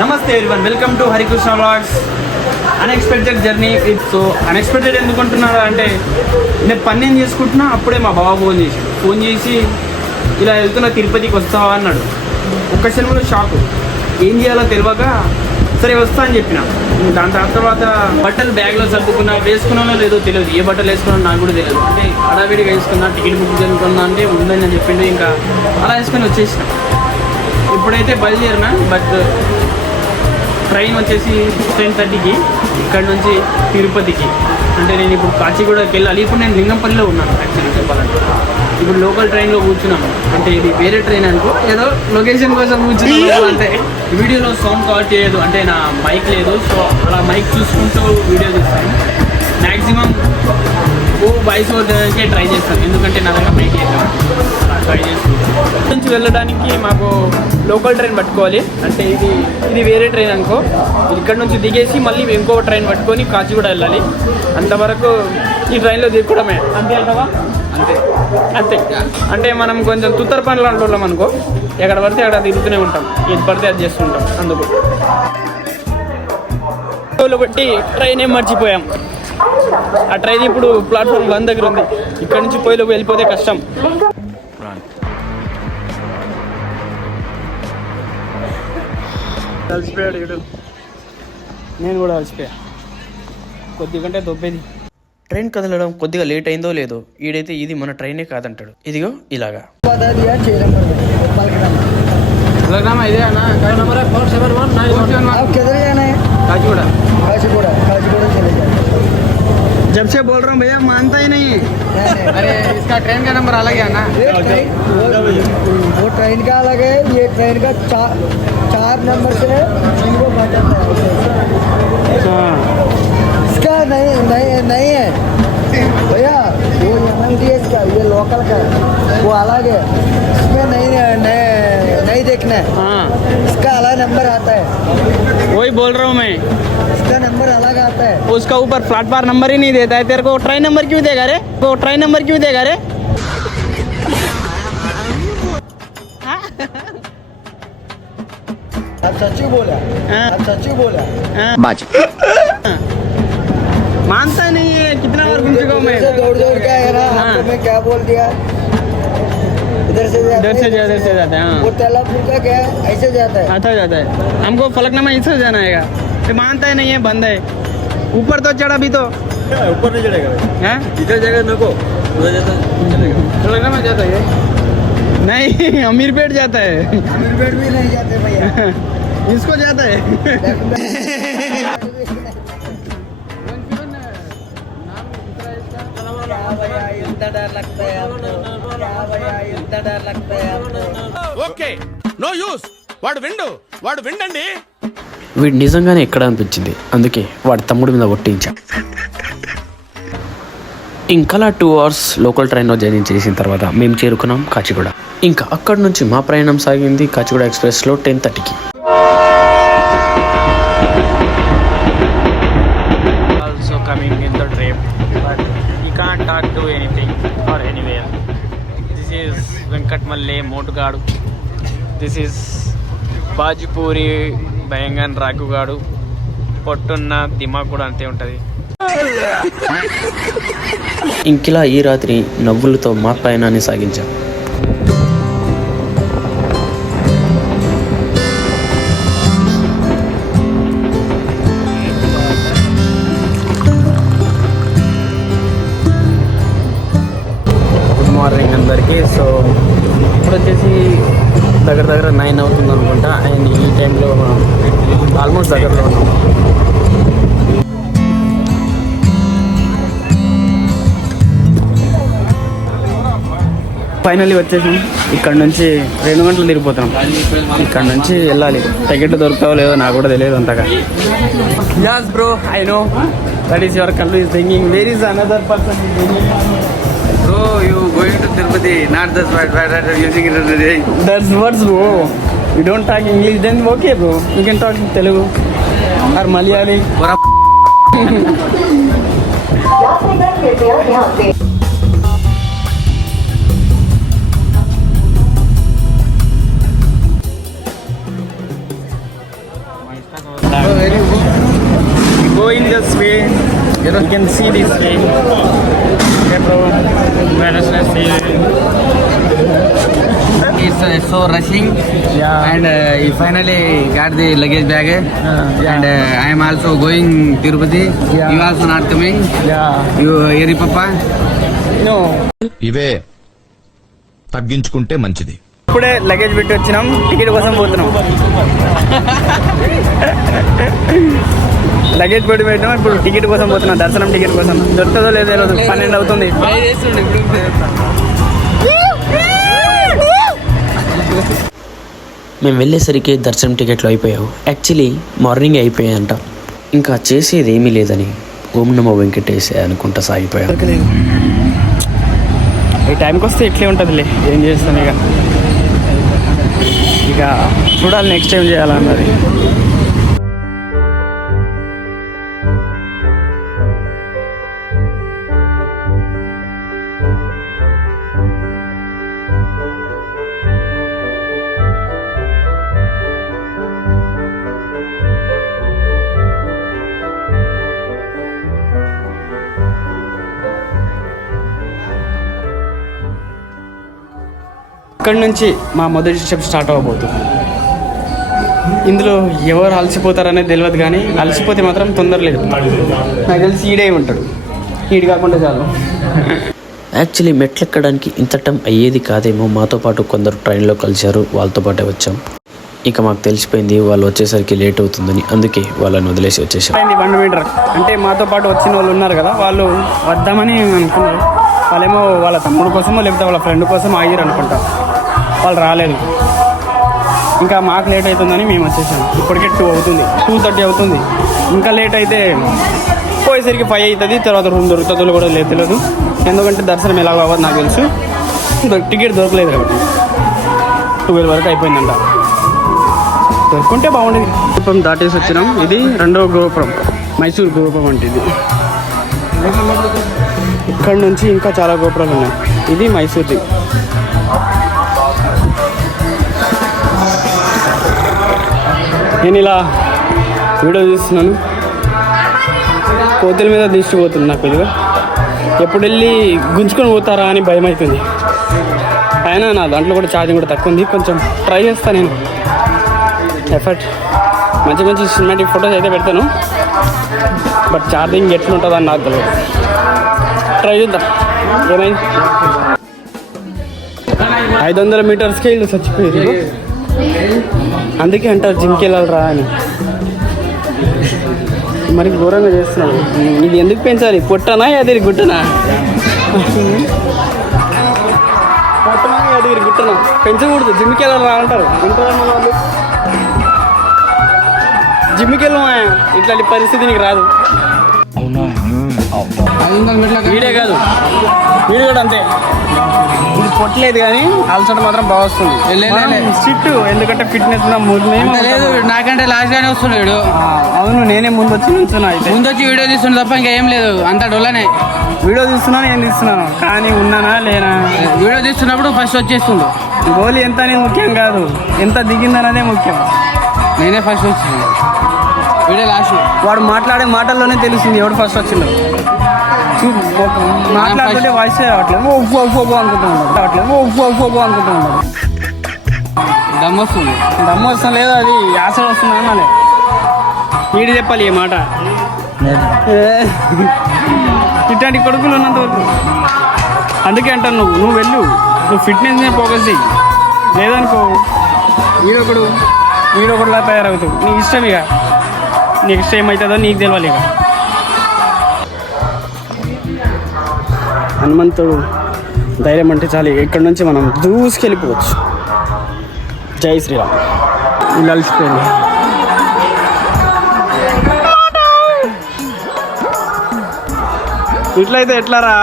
నమస్తే everyone, welcome to Harikrishna vlogs. Unexpected journey. So unexpected ఎందుకుంటున్నారా అంటే, నేను పని చేసుకుంటున్నా అప్పుడే మా బావ ఫోన్ చేసి ఇలా వెళ్తున్నా తిరుపతికి వస్తావా అన్నాడు. ఒక్క క్షణంలో షాకు, ఏం చేయాలో తెలియక సరే వస్తా అని చెప్పిన. దాని తర్వాత బట్టలు బ్యాగ్లో సర్దుకున్నా, వేసుకున్నానో లేదో తెలియదు, ఏ బట్టలు వేసుకున్నానో నాకు కూడా తెలియదు. అంటే హడావిడిగా వేసుకున్నా, టికెట్ బుక్ చేసుకున్నా అంటే ఉందని అని చెప్పిండు. ఇంకా అలా వేసుకొని వచ్చేసిన. ఇప్పుడైతే బయలుదేరినా, బట్ ట్రైన్ వచ్చేసి 10:30కి ఇక్కడ నుంచి తిరుపతికి. అంటే నేను ఇప్పుడు కాచిగూడకి వెళ్ళాలి. ఇప్పుడు నేను లింగంపల్లిలో ఉన్నాను యాక్చువల్లీ చెప్పాలంటే. ఇప్పుడు లోకల్ ట్రైన్లో కూర్చున్నాను. అంటే ఇది వేరే ట్రైన్ అనుకో, ఏదో లొకేషన్ కోసం కూర్చున్నాను. అంటే వీడియోలో సౌండ్ కవర్ చేయదు, అంటే నా మైక్ లేదు. సో అలా మైక్ చూసుకుంటూ వీడియో తీస్తాను. మ్యాక్సిమం వాయిస్ ఓవర్కే ట్రై చేస్తాను, ఎందుకంటే నా దగ్గర మైక్ లేదు. అలా ట్రై చేస్తాను. నుంచి వెళ్ళడానికి మాకు లోకల్ ట్రైన్ పట్టుకోవాలి. అంటే ఇది వేరే ట్రైన్ అనుకో. ఇక్కడ నుంచి దిగేసి మళ్ళీ ఇంకో ట్రైన్ పట్టుకొని కాచిగూడ వెళ్ళాలి. అంతవరకు ఈ ట్రైన్లో దిగడమే. అంతే అంటావా? అంతే అంతే. అంటే మనం కొంచెం తుత్తర పనులు అంటున్నాం అనుకో, ఎక్కడ పడితే అక్కడ తిరుగుతూనే ఉంటాం, ఏది పడితే అది చేస్తుంటాం. అందుకు బట్టి ట్రైన్ ఏం మర్చిపోయాం. ఆ ట్రైన్ ఇప్పుడు ప్లాట్ఫామ్ 1 దగ్గర ఉంది. ఇక్కడ నుంచి పోయిలోకి వెళ్ళిపోతే కష్టం. అలసిపోయాడు వీడు, నేను కూడా అలసిపోయా. కొద్దిగంటే దొబ్బేది. ట్రైన్ కదలడం కొద్దిగా లేట్ అయిందో లేదో, ఈడైతే ఇది మన ట్రైనే కాదంటాడు. ఇదిగో ఇలాగా. ఇదే అన్న, जब से बोल रहा हूँ भैया, मानता ही नहीं है. अरे इसका ट्रेन का नंबर अलग है ना. वो ट्रेन का अलग है, ये ट्रेन का 4 नंबर से इनको बांटा है. इसका नहीं है भैया, वो MMTS का, ये लोकल का है, वो अलग है. इसमें नहीं देखना है. हाँ, इसका अलग नंबर आता है. वही बोल रहा हूँ मैं, इसका नंबर अलग आता है. उसका ऊपर प्लेटफॉर्म नंबर ही नहीं देता है. तेरे को ट्रेन नंबर क्यों देगा रे? वो ट्रेन नंबर क्यों देगा रे? अब सच्ची बोला. अब सच्ची बोला. बाज मानता नहीं है. कितना बार घूम चुका हूँ मैं. दौड़ के आया ना. आपको मैं क्या बोल दिया, इधर से जाता है. हाँ, वो तेलापुर का क्या ऐसे जाता है. आता जाता है. हमको फलकनुमा इसे जाना है. तो मानता ही नहीं है, बंद है. ऊपर तो चढ़ा भी तो ऊपर नहीं चढ़ेगा. हैं? इधर जगह नको, उधर जाता चलेगा. फलकनुमा जाता है नहीं, अमीरपेट जाता है. अमीरपेट भी नहीं जाते भैया. इसको जाता है. Okay, no use. వాడు విండండి. వీడు నిజంగానే ఎక్కడ అనిపించింది, అందుకే వాడి తమ్ముడి మీద ఒట్టించా. ఇంకా 2 hours లోకల్ ట్రైన్లో జర్నీ చేసిన తర్వాత మేము చేరుకున్నాం కాచిగూడ. ఇంకా అక్కడి నుంచి మా ప్రయాణం సాగింది కాచిగూడ ఎక్స్ప్రెస్లో 10:30కి. Also coming in the train, but he can't talk to anything or anywhere. This is Venkatmalle Motugadu. This is బాజిపూరి భయంగాన్ రాకుగాడు. పొట్టున్న దిమాగ్ కూడా అంతే ఉంటుంది. ఇంకిలా ఈ రాత్రి నవ్వులతో మా ప్రయాణాన్ని సాగించాం. గుడ్ మార్నింగ్ అందరికీ. సో ఇప్పుడు వచ్చేసి దగ్గర 9 అవుతుంది అనుకుంటా. అండ్ ఈ టైంలో ఆల్మోస్ట్ దగ్గరలో ఉన్నాం. ఫైనల్లీ వచ్చేసి ఇక్కడ నుంచి 2 గంటలు తిరిగిపోతున్నాం. ఇక్కడ నుంచి వెళ్ళాలి. టికెట్లు దొరుకుతావో లేదో నాకు కూడా తెలియదు అంతగా. Yes bro, I know that is your కల్లు is thinking where is another person is thinking. Bro, you going to Tirupati, not just why using it today. That's words, bro. You don't talk English, then okay, bro. You can talk Telugu or Malayali. You can see this way. Okay, bro. Let us see. It's so rushing. Yeah. And he finally got the luggage bag. Yeah. And I am also going Tirupati. Yeah. You also not coming. Yeah. You Eri Papa. No. ఇవే తగ్గించుకుంటే మంచిది. ఇప్పుడే luggage పెట్టి వచ్చినాం, ticket కోసం పోతున్నాం. Luggage పెట్టి పెట్టినాం, ఇప్పుడు టికెట్ కోసం పోతున్నాం, దర్శనం టికెట్ కోసం. దొరుకుతుందో లేదో తెలియదు, 12 అవుతుంది. మేము వెళ్ళేసరికి దర్శనం టికెట్లు అయిపోయావు. యాక్చువల్లీ మార్నింగ్ అయిపోయాయంట. ఇంకా చేసేది ఏమీ లేదని ఓం నమో వెంకటేశ అనుకుంటా సాగిపోయాం. ఈ టైంకి వస్తే ఇట్లే ఉంటుందిలే, ఏం చేస్తాం ఇక చూడాలి నెక్స్ట్ టైం చేయాలన్నది. ఇక్కడి నుంచి మా మొదటి స్టెప్ స్టార్ట్ అవ్వబోతుంది. ఇందులో ఎవరు అలసిపోతారనేది తెలియదు, కానీ అలసిపోతే మాత్రం తొందర లేదు. నాకు తెలిసి ఈడే ఉంటాడు, ఈడు కాకుండా చాలు. యాక్చువల్లీ మెట్లెక్కడానికి ఇంత టైం అయ్యేది కాదేమో. మాతో పాటు కొందరు ట్రైన్లో కలిశారు, వాళ్ళతో పాటే వచ్చాం. ఇక మాకు తెలిసిపోయింది వాళ్ళు వచ్చేసరికి లేట్ అవుతుందని, అందుకే వాళ్ళని వదిలేసి వచ్చేసాం. 1 మీటర్ అంటే మాతో పాటు వచ్చిన వాళ్ళు ఉన్నారు కదా, వాళ్ళు వద్దామని అనుకున్నారు. వాళ్ళేమో వాళ్ళ తమ్ముడు కోసమో లేకపోతే వాళ్ళ ఫ్రెండ్ కోసం ఆగిరు అనుకుంటా, వాళ్ళు రాలేదు. ఇంకా మాకు లేట్ అవుతుందని మేము వచ్చేసాం. ఇప్పటికే 2 అవుతుంది, 2:30 అవుతుంది. ఇంకా లేట్ అయితే పోయేసరికి 5 అవుతుంది. తర్వాత రూమ్ దొరుకుతుందో కూడా లేదు తెలియదు, ఎందుకంటే దర్శనం ఎలాగో అవ్వదు నాకు తెలుసు. టికెట్ దొరకలేదు కాబట్టి 12 వరకు అయిపోయిందంట. దొరుకుంటే బాగుండేది. గోపురం దాటేసి వచ్చినాం. ఇది 2వ గోపురం, మైసూర్ గోపురం అంటే ఇది. ఇక్కడ నుంచి ఇంకా చాలా గోపురాలు ఉన్నాయి. ఇది మైసూర్ది. నేను ఇలా వీడియో తీస్తున్నాను, కోతుల మీద దిష్టి పోతుంది నాకు. ఇదిగా ఎప్పుడు వెళ్ళి గుంజుకొని పోతారా అని భయం అవుతుంది. అయినా నా దాంట్లో కూడా ఛార్జింగ్ కూడా తక్కువ ఉంది, కొంచెం ట్రై చేస్తాను నేను. ఎఫర్ట్ మంచి మంచి సినిమాటిక్ ఫొటోస్ అయితే పెడతాను, బట్ ఛార్జింగ్ ఎట్లుంటుందని నాకు తెలియదు. ట్రై చేద్దాం. ఏమైంది 500 మీటర్స్కే వీళ్ళు చచ్చిపోయారు. అందుకే అంటారు జిమ్కి వెళ్ళాలరా అని. మరి ఘోరంగా చేస్తున్నాడు. ఇది ఎందుకు పెంచాలి? పొట్టనా యాదగిరి గుట్టనా? పొట్టనా యాదగిరి గుట్టనా? పెంచకూడదు, జిమ్కి వెళ్ళాలరా అంటారు. ఉంటారన్న వాళ్ళు జిమ్కి వెళ్ళమా, ఇట్లాంటి పరిస్థితి నీకు రాదు. వీడే కాదు, వీడు కూడా అంతే. ఇది పొట్టలేదు కానీ అలసట మాత్రం బాగా వస్తుంది. స్ట్రిక్ట్, ఎందుకంటే ఫిట్నెస్ లేదు, నాకంటే లాస్ట్ గానే వస్తున్నాడు. అవును, నేనే ముందు వచ్చి నుంచున్నా. అయితే ముందు వచ్చి వీడియో తీస్తున్నా తప్ప ఇంకా ఏం లేదు, అంత డొల్లనే. వీడియో తీస్తున్నాను, ఏం తీస్తున్నాను కానీ ఉన్నానా లేనా? వీడియో తీస్తున్నప్పుడు ఫస్ట్ వచ్చేస్తుండు. గోలీ ఎంత అనేది ముఖ్యం కాదు, ఎంత దిగిందనేదే ముఖ్యం. నేనే ఫస్ట్ వచ్చింది, వీడియో లాస్ట్. వాడు మాట్లాడే మాటల్లోనే తెలుస్తుంది ఎవడు ఫస్ట్ వచ్చిందో. మాట్లాడుతుంటే వాయిస్ రావట్లేదు, అనుకుంటున్నాడు. దమ్ వస్తుంది, దమ్ము వస్తాం లేదు, అది యాసడ వస్తుంది అనాలి. వీడు చెప్పాలి ఈ మాట. ఇట్లాంటి కొడుకులు ఉన్నంత వరకు. అందుకే అంటాను, నువ్వు వెళ్ళు, నువ్వు ఫిట్నెస్ మీద ఫోకస్ చెయ్యి. లేదనుకో వీడొకటిలా తయారవుతావు. నీ ఇష్టం, ఇక నెక్స్ట్ ఏమవుతుందో నీకు తెలియాలి. ఇక హనుమంతుడు ధైర్యం అంటే చాలు, ఇక్కడ నుంచి మనం దూసుకెళ్ళిపోవచ్చు. జై శ్రీరామ్. ఇలా అలసిపోయింది. ఇట్లయితే ఎట్లారా?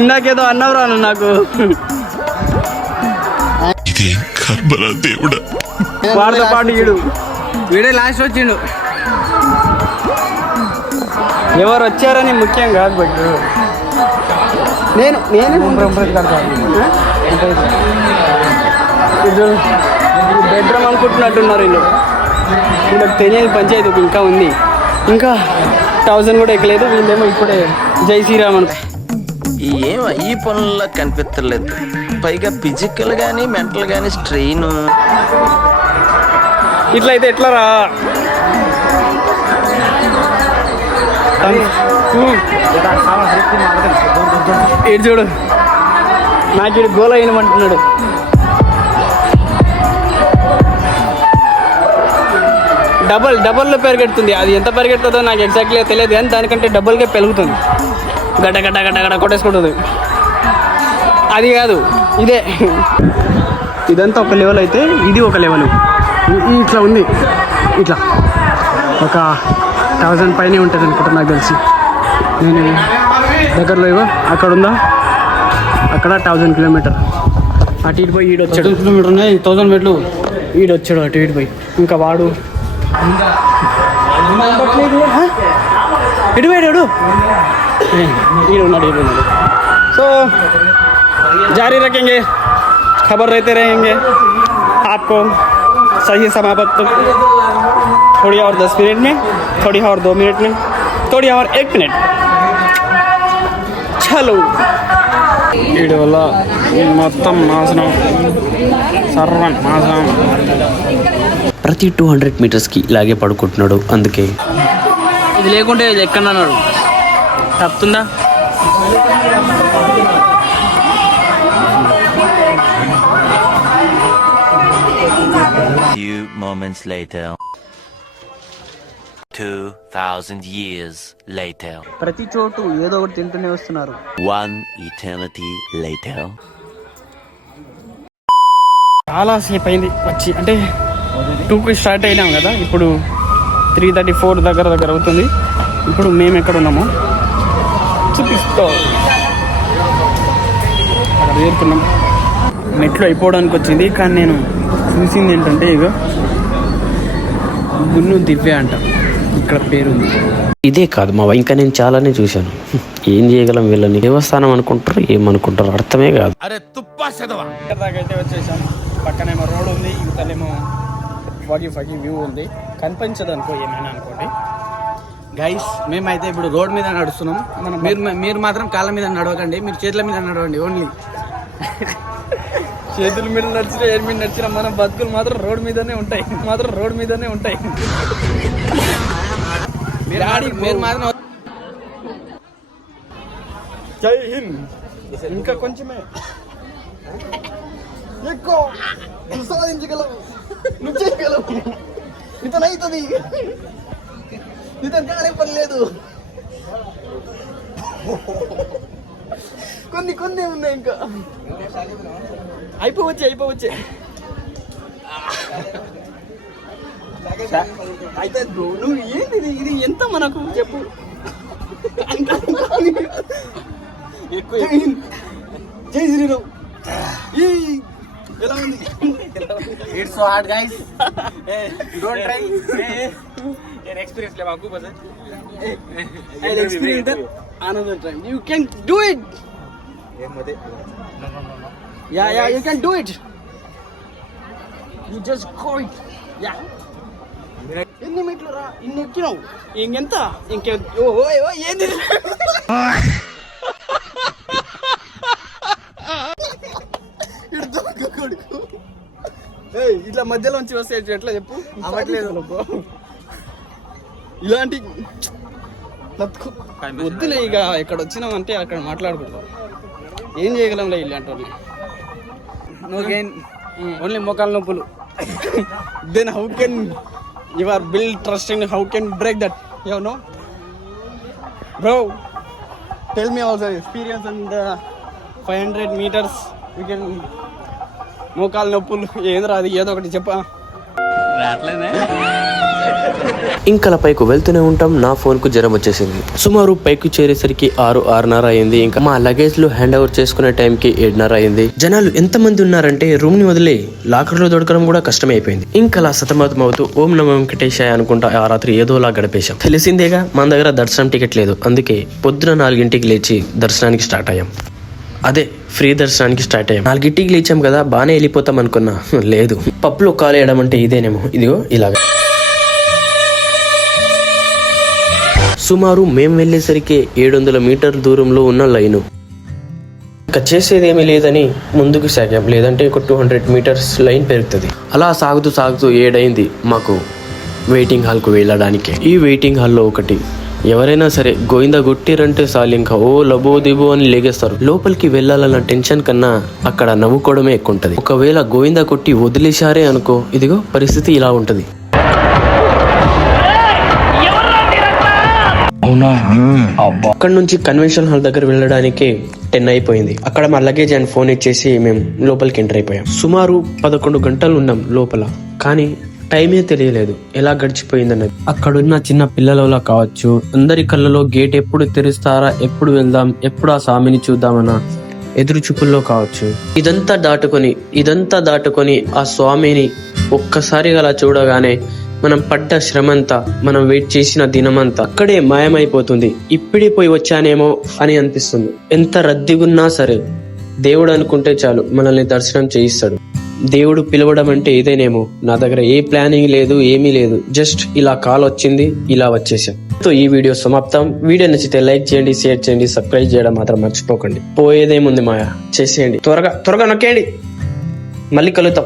ఇందాకేదో అన్నవరా నాకు. వాడితో పాటు వీడే లాస్ట్ వచ్చిండు. ఎవరు వచ్చారని ముఖ్యం కాదు, బట్ నేనే బెడ్రూమ్ అనుకుంటున్నట్టున్నారు వీళ్ళకి తెలియని పంచాయతీ ఇంకా ఉంది. ఇంకా 1000 కూడా ఎక్కలేదు. వీళ్ళేమో ఇప్పుడే జై శ్రీరామ్ అని. ఏం ఈ పనుల్లో కనిపించలేదు. పైగా ఫిజికల్ గానీ మెంటల్ గానీ స్ట్రెయిన్. ఇట్లా అయితే ఎట్లా రా? ఇటు చూడు, నాకు ఇటు గోల అయినమంటున్నాడు. డబల్లో పెరిగెడుతుంది. అది ఎంత పెరిగెడుతుందో నాకు ఎగ్జాక్ట్గా తెలియదు, కానీ దానికంటే డబుల్గా పెరుగుతుంది. గడ్డ గడ్డ గడ్డ గడ్డ కొట్టేసుకుంటుంది. అది కాదు, ఇదే. ఇదంతా ఒక లెవెల్ అయితే ఇది ఒక లెవెల్. ఇట్లా ఉంది, ఇట్లా ఒక 1000 పైనే ఉంటుంది అనుకుంటా నాకు తెలిసి. నేను దగ్గరలో ఇగో అక్కడ ఉందా, అక్కడ 1000 కిలోమీటర్. అటు ఇటు పోయి ఈడు వచ్చాడు. 1000 కిలోమీటర్ ఉన్నాయి, 1000 మెట్లు. ఈడు వచ్చాడు అటు ఇటు పోయి. ఇంకా వాడు ఇటు పోయాడు. ఈడు ఉన్నాడు. సో जारी रखेंगे, खबर रहते रहेंगे आपको. सही समाप्त थोड़ी और 10 मिनट में, थोड़ी और 2 मिनट में, थोड़ी और 1 मिनट. चलो. వీడి వల్ల మొత్తం నాశనం, సర్వం నాశనం. ప్రతి 200 మీటర్స్కి ఇలాగే పడుకుంటున్నాడు. అందుకే ఇది లేకుంటే ఇది ఎక్కడన్నాడు తప్పుతుందా? Few moments later. 2000 years later. ప్రతి చోటు ఏదో ఒకటి తింటూనే వస్తున్నారు. One eternity later. చాలా సేపు అయింది వచ్చి, అంటే 2కి స్టార్ట్ అయినాం కదా, ఇప్పుడు 3:34 దగ్గర అవుతుంది. ఇప్పుడు మేము ఎక్కడ ఉన్నామో చూపిస్తాం. అక్కడ చేరుకున్నాం. మెట్లు అయిపోవడానికి వచ్చింది, కానీ నేను చూసింది ఏంటంటే ఇక గున్ను దివ్య అంట ఇక్కడ పేరుంది. ఇదే కాదు మావా, ఇంకా నేను చాలానే చూశాను. ఏం చేయగలం వీళ్ళని? దేవస్థానం అనుకుంటారు, ఏమనుకుంటారు అర్థమే కాదు. దాకైతే వచ్చేసాం. పక్కనేమో రోడ్ ఉంది, ఇంతలేమో ఫగి వ్యూ ఉంది. కనిపించదు అనుకో, ఏమైనా అనుకోండి గైస్. మేమైతే ఇప్పుడు రోడ్ మీద నడుస్తున్నాం. మీరు మాత్రం కాళ్ళ మీద నడవకండి, మీరు చేతుల మీద నడవండి. ఓన్లీ చేతుల మీద నడిచినా ఏర్ మీద నడిచినా మన బతుకులు మాత్రం రోడ్ మీదనే ఉంటాయి. మీరు మాత్రం జై హింద్. ఇంకా కొంచెమే ఎక్కువ సాధించగలవు, నువ్వు చేయగలవు, నీతనైతుంది, నీతను కానే పని లేదు. కొన్ని ఉన్నాయి ఇంకా. అయిపోవచ్చే అయితే బ్రో, నువ్వు ఏంటి ఇది ఎంత మనకు చెప్పు. ఎక్కువ జై శ్రీరామ్. ఎలా ఉంది? It's so hard guys, don't try. నేను ఎక్స్పీరియన్స్ లేవు మాకు, bus I experience that another time. You can do it. Yeah you can do it. You just go it. Yeah. ఎన్ని మెట్లు రా, ఇన్ని ఎక్కినావు, ఇంకెంత? ఏంది కొడుకు? ఇట్లా మధ్యలో నుంచి వస్తే ఎట్లా చెప్పు? అవ్వట్లేదు ఇలాంటి వద్దులే. ఇక ఇక్కడ వచ్చినామంటే అక్కడ మాట్లాడుకుంటాం. ఏం చేయగలంలే ఇలాంటి వాళ్ళు. నో గెయిన్, ఓన్లీ మోకాల నొప్పులు. Then how can you are build trust and how can break that, you know bro? Tell me also experience in the 500 meters you can మోకాలు నొప్పులు ఏంద్రా అది, ఏదో ఒకటి చెప్పా. ఇంకా పైకి వెళ్తూనే ఉంటాం. నా ఫోన్ కు జ్వరం వచ్చేసింది. సుమారు పైకి చేరేసరికి 6:30 అయింది. ఇంకా మా లగేజ్ లో హ్యాండ్ ఓవర్ చేసుకునే టైంకి 7:30 అయింది. జనాలు ఎంత మంది ఉన్నారంటే రూమ్ ని వదిలే లాకర్ లో దొరకడం కూడా కష్టమైపోయింది. ఇంకా అలా సతమతం అవుతూ ఓం నమో వెంకటేశాయ అనుకుంటా ఆ రాత్రి ఏదోలా గడిపేశాం. తెలిసిందేగా మన దగ్గర దర్శనం టికెట్ లేదు. అందుకే పొద్దున 4ంటికి లేచి దర్శనానికి స్టార్ట్ అయ్యాం. అదే ఫ్రీ దర్శనానికి స్టార్ట్ అయ్యాం. 4ంటికి లేచాం కదా, బాగానే వెళ్ళిపోతాం అనుకున్నా. లేదు, పప్పులో కాలేయడం అంటే ఇదేనేమో. ఇదిగో ఇలాగ. సుమారు మేము వెళ్ళేసరికి 700 మీటర్ల దూరంలో ఉన్న లైను. ఇక చేసేదేమీ లేదని ముందుకు సాగాం, లేదంటే ఒక 200 మీటర్స్ లైన్ పెరుగుతుంది. అలా సాగుతూ 7 అయింది మాకు వెయిటింగ్ హాల్కు వెళ్ళడానికి. ఈ వెయిటింగ్ హాల్లో ఒకటి, ఎవరైనా సరే గోయిందా కొట్టిరంటే చాలు ఇంకా ఓ లబో దిబో అని లేగేస్తారు. లోపలికి వెళ్ళాలన్న టెన్షన్ కన్నా అక్కడ నవ్వుకోవడమే ఎక్కువ ఉంటుంది. ఒకవేళ గోయిందా కొట్టి వదిలేశారే అనుకో, ఇదిగో పరిస్థితి ఇలా ఉంటుంది. అక్కడ నుంచి కన్వెన్షన్ హాల్ దగ్గర వెళ్ళడానికి 10 అయిపోయింది. అక్కడ మా లగేజ్ అండ్ ఫోన్ ఇచ్చేసి మేము లోపలికి ఎంటర్ అయిపోయాం. సుమారు 11 గంటలు ఉన్నాం లోపల, కానీ టైమే తెలియలేదు ఎలా గడిచిపోయిందన్నది. అక్కడున్న చిన్న పిల్లలలో కావచ్చు, అందరి కళ్ళలో గేట్ ఎప్పుడు తెరుస్తారా, ఎప్పుడు వెళ్దాం, ఎప్పుడు ఆ స్వామిని చూద్దామన్న ఎదురు చూపుల్లో కావచ్చు. ఇదంతా దాటుకొని ఆ స్వామిని ఒక్కసారి అలా చూడగానే మనం పడ్డ శ్రమంతా, మనం వెయిట్ చేసిన దినమంతా అక్కడే మాయమైపోతుంది. ఇప్పుడే పోయి వచ్చానేమో అని అనిపిస్తుంది. ఎంత రద్దీగున్నా సరే దేవుడు అనుకుంటే చాలు మనల్ని దర్శనం చేయిస్తాడు. దేవుడు పిలవడం అంటే ఇదేనేమో. నా దగ్గర ఏ ప్లానింగ్ లేదు, ఏమీ లేదు, జస్ట్ ఇలా కాల్ వచ్చింది, ఇలా వచ్చేసాం. సో ఈ వీడియో సమాప్తం. వీడియో నచ్చితే లైక్ చేయండి, షేర్ చేయండి, సబ్స్క్రైబ్ చేయడం మాత్రం మర్చిపోకండి. పోయేదేముంది మాయా, చేసేయండి, త్వరగా నొక్కేయండి. మళ్ళీ కలుద్దాం.